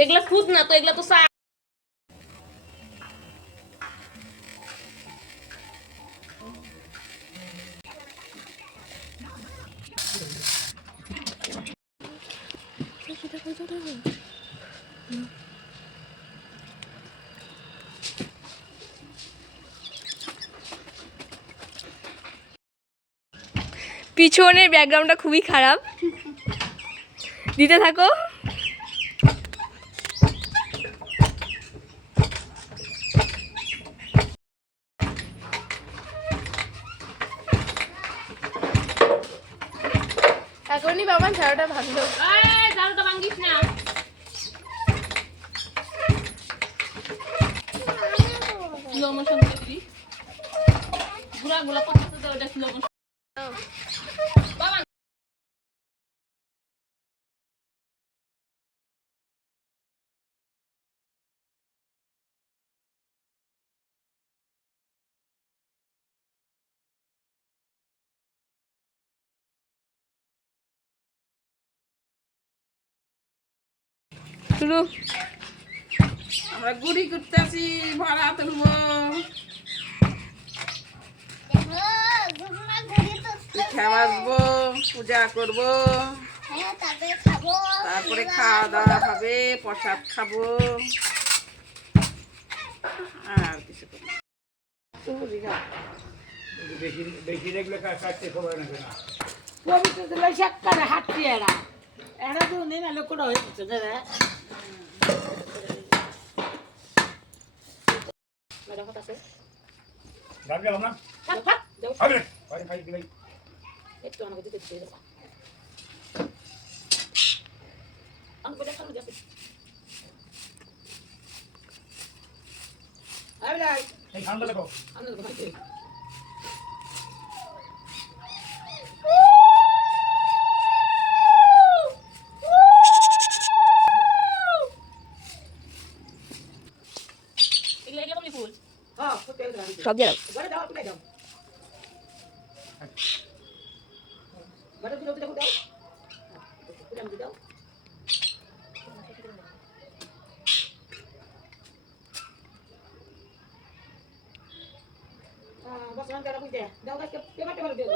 এগুলা খুদ না তো, এগুলা তো চা। পিছনের ব্যাকগ্রাউন্ডটা খুবই খারাপ, দিতে থাকো। এখনই বাবা ঝাড়ুটা ভাঙলো। ঝাড়ুটা ভাঙিস না। স্লো মোশন করবি, গুলা গুলা পড়তে ওটা স্লো মোশন। বাবা শুরু। আমরা গুড়ি করতেছি, ভরা তুলবো, পিঠা বাজবো, পূজা করবো, তারপরে খাওয়া দাওয়া হবে, প্রসাদ খাবো, আর কিছু করবো। একটু আমাকে দিতে দিতে যাও। আমি বলে খাবো যাচ্ছে। এই ঠান্ডা দেখো আমি তো ভাই এগুলা এগুলা কোন ফুল? হ্যাঁ, ফুটেল দাও। সব দিয়ে দাও। বড় দাও, তুমি দাও। বড় দিও, দাও দাও। পুরাম দাও। বস মান করা বুঝে দাও গাছ পেপার পেপার দিও।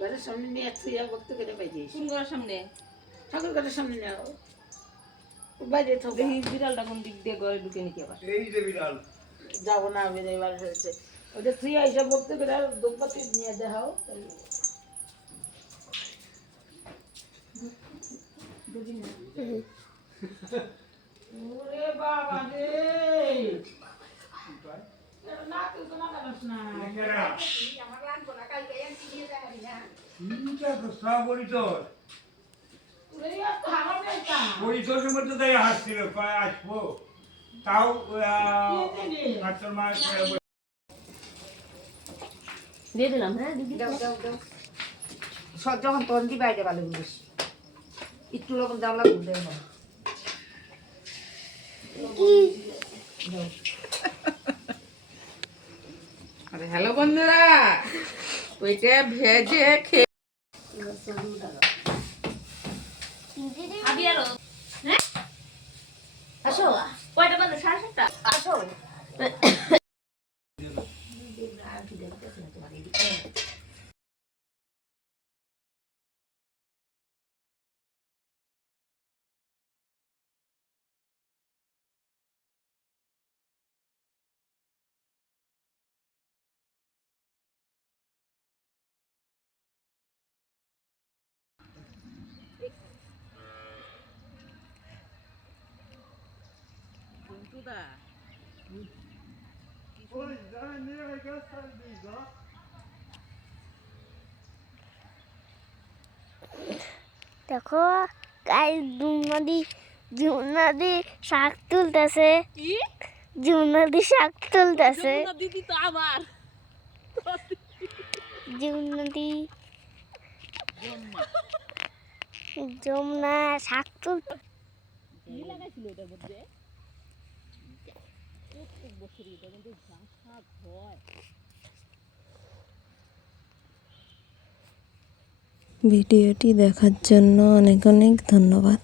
ঘরের সামনে নিয়ে আসছি, ভক্ত করে পাইছি। কোন ঘরের সামনে? ঠাকুর ঘরের সামনে নেও, বাইরে থাকো। দেখি বিড়ালটা কোন দিক দিয়ে ঘরে ঢুকে নাকি আবার। এই যে বিড়াল যাবো না, বেরোবার হয়েছে। ওটা তুই আইসা ভক্ত করে দম্পতি নিয়ে দেখাও। ওরে বাবা রে, না তুই তো না জানিস না। আমার লাগবো না, কালকে এনসি দিয়ে দেখাবি না। চিন্তা তো সব পরিচয় ওরে তো আমার নেতা পরিচয়ের মধ্যে তাই হাসছিল, কয় আসবো তাও ডাক্তার মায়ের দিয়ে দিলাম। হ্যাঁ দিদি দাও দাও দাও। সব যখন তখন দি বাইরে ভালো বুঝিস, একটু রকম দাও লাগবে দেও না। আরে হ্যালো বন্ধুরা, ওইটা ভেজে খেয়ে আবি আরো হ্যাঁ আসো। কয়টা বাজে? 7:30টা। আসো। দেখো গাইস, জুমনাদি শাক তুলতেছে। কি জুমনাদি শাক তুলতেছে। যমুনা দিদি তো আমার জুমনাদি যমুনা শাক তুল কি লাগাইছিল এটার মধ্যে প্রত্যেক বছরই এটার মধ্যে যা শাক হয়। ভিডিওটি দেখার জন্য অনেক অনেক ধন্যবাদ।